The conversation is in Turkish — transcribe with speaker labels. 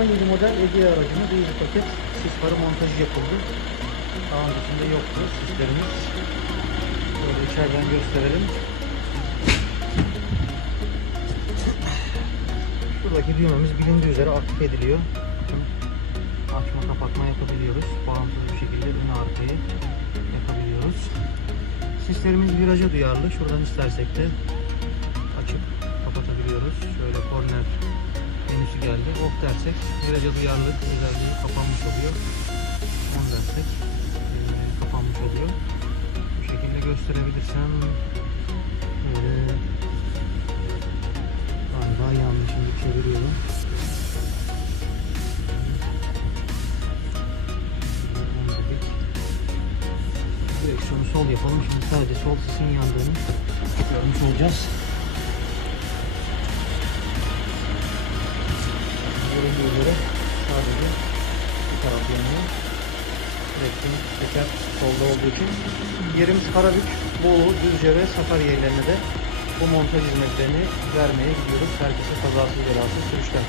Speaker 1: 2017 model Ege aracımız iyi paket sis farı montajı yapıldı. Daha öncesinde yoktu sislerimiz. Böyle içeriden gösterelim. Şuradaki düğmemiz bilindiği üzere aktif ediliyor. Açma kapatma yapabiliyoruz. Bağımsız bir şekilde ön arkayı yapabiliyoruz. Sislerimiz viraja duyarlı. Şuradan istersek de açıp kapatabiliyoruz. Şöyle korna Off dersek viraja duyarlılık özelliği kapanmış oluyor. On dersek eee, kapanmış oluyor. Bu şekilde gösterebilirsem böyle galiba yanlış şimdi çeviriyorum. Direksiyonu sol yapalım. Şimdi sadece sol sisin yandığını görmüş olacağız. Göründüğü üzere sadece bu taraf yanıyor. Direksiyon teker solda olduğu için. Yerimiz Karabük, Bolu, Düzce ve Sakarya illerine de bu montaj hizmetlerini vermeye gidiyoruz. Herkese kazasız belasız sürüşler.